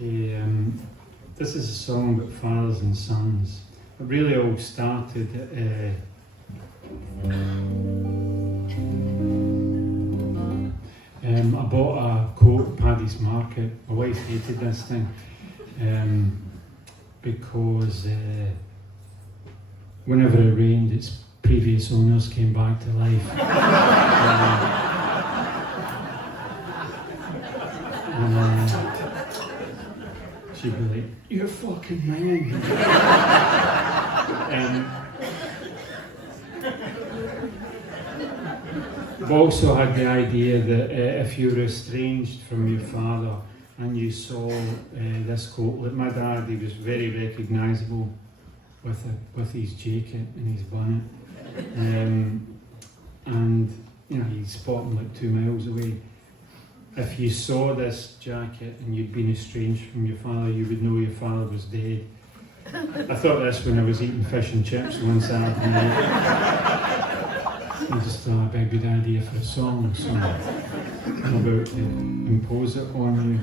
Okay, this is a song about fathers and sons. It really all started. I bought a coat at Paddy's Market. My wife hated this thing because whenever it rained, its previous owners came back to life. She'd be like, "You're fucking man." I've also had the idea that if you were estranged from your father and you saw this coat, like my dad, he was very recognisable with his jacket and his bonnet, and you know you spot him like 2 miles away. If you saw this jacket and you'd been estranged from your father, you would know your father was dead. I thought this when I was eating fish and chips one Saturday night. I just thought it'd be a good idea for a song, so I'm about to impose it on you.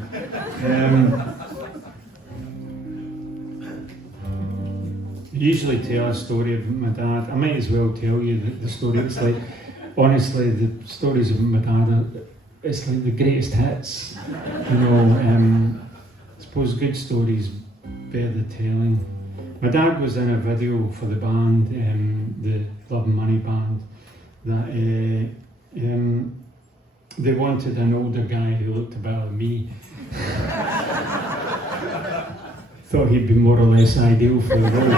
I usually tell a story about my dad. I might as well tell you the story. It's like, honestly, the stories of my dad, it's like the greatest hits. You know, I suppose good stories bear the telling. My dad was in a video for the band, the Love and Money band, that they wanted an older guy who looked a bit like me. Thought he'd be more or less ideal for the role.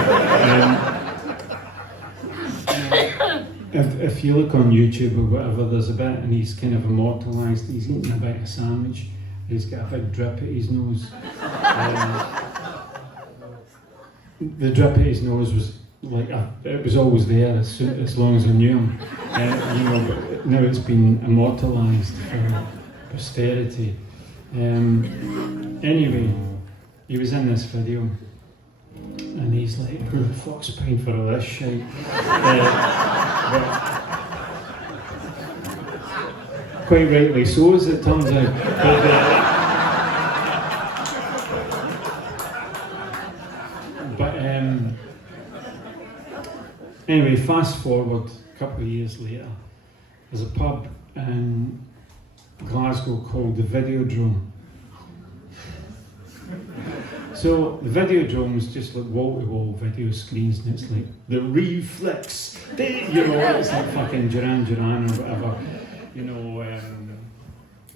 If you look on YouTube or whatever, there's a bit and he's kind of immortalised. He's eating a bit of sandwich. He's got a big drip at his nose. The drip at his nose was like it was always there as long as I knew him. You know, but now it's been immortalised for posterity. Anyway, he was in this video, and he's like, "Who the fuck's paying for all this shit?" Quite rightly so, as it turns out. Anyway, fast forward a couple of years later, there's a pub in Glasgow called the Videodrome. So the Videodrome is just like wall-to-wall video screens, and it's like the Reflex, you know, it's like fucking Duran Duran or whatever, you know,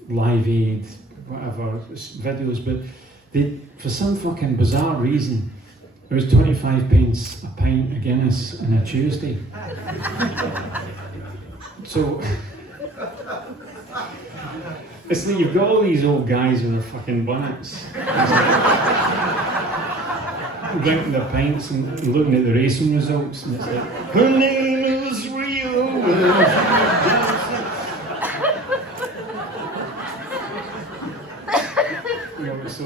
Live Aid, whatever videos, but they, for some fucking bizarre reason, it was 25 pence a pint of Guinness on a Tuesday. So it's like you've got all these old guys with their fucking bonnets, drinking their pints and looking at the racing results, and it's like, "Her name is Rio." You know, so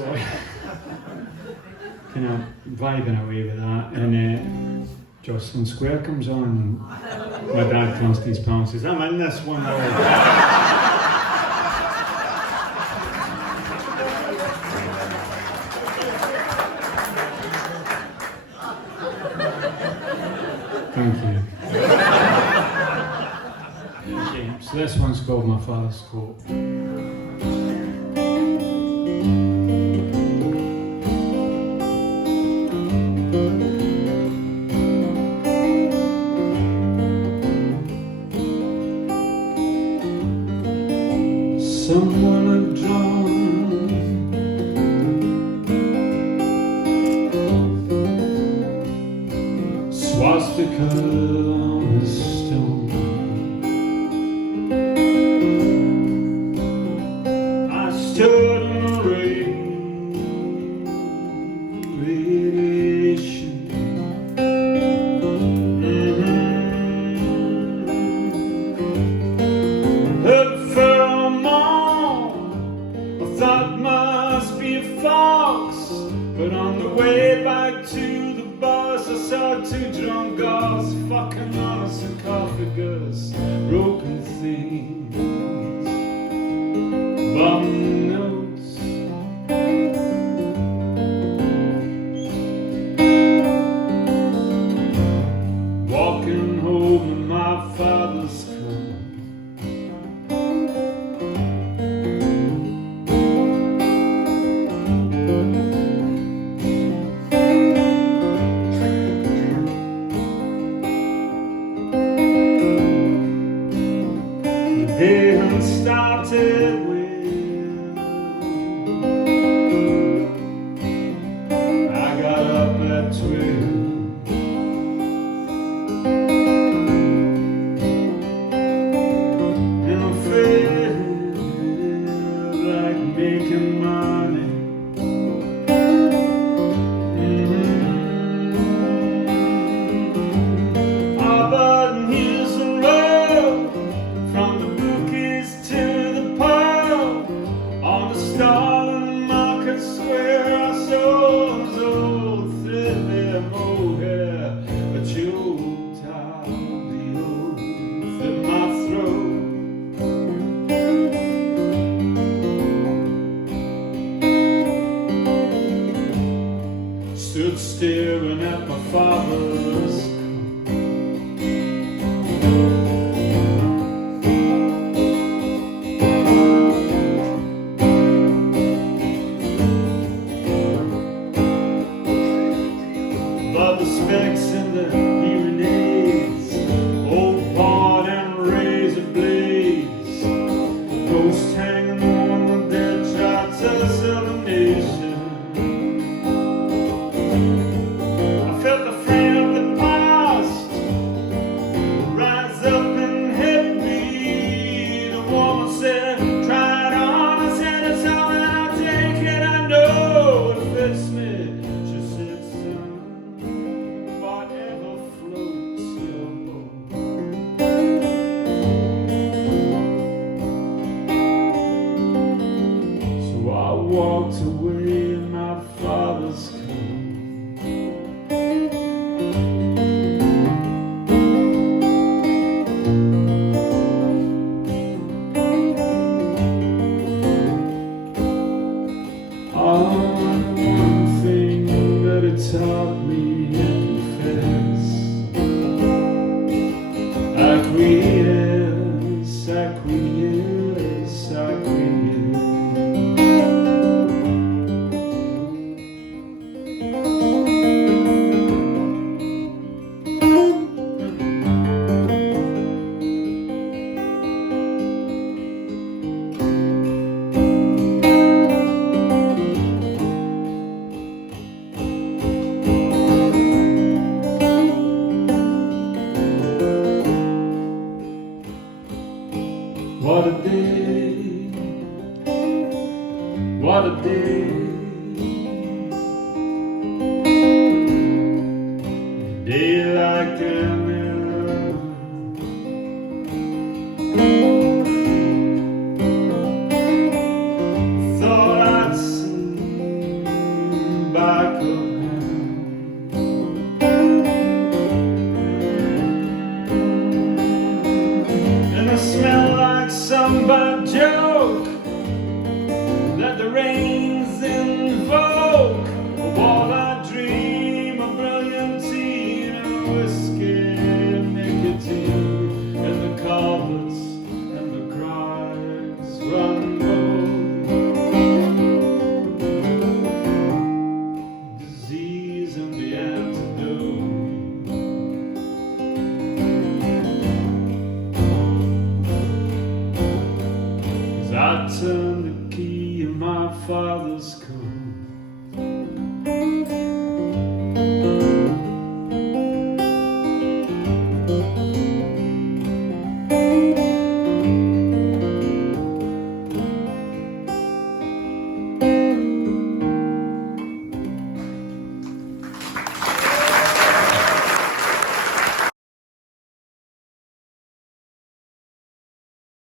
kind of vibing away with that, and Jocelyn Square comes on, and my dad turns to his pal and says, "I'm in this one though." Thank you. Okay, so this one's called My Father's Coat. Someone had drawn swastika on the stone. I stood in the radiation. It fell on. I thought must be a fox, but on the way back to the bus I saw two drunk guys fucking on a sarcophagus, broken things, bum notes, What a day, what a day.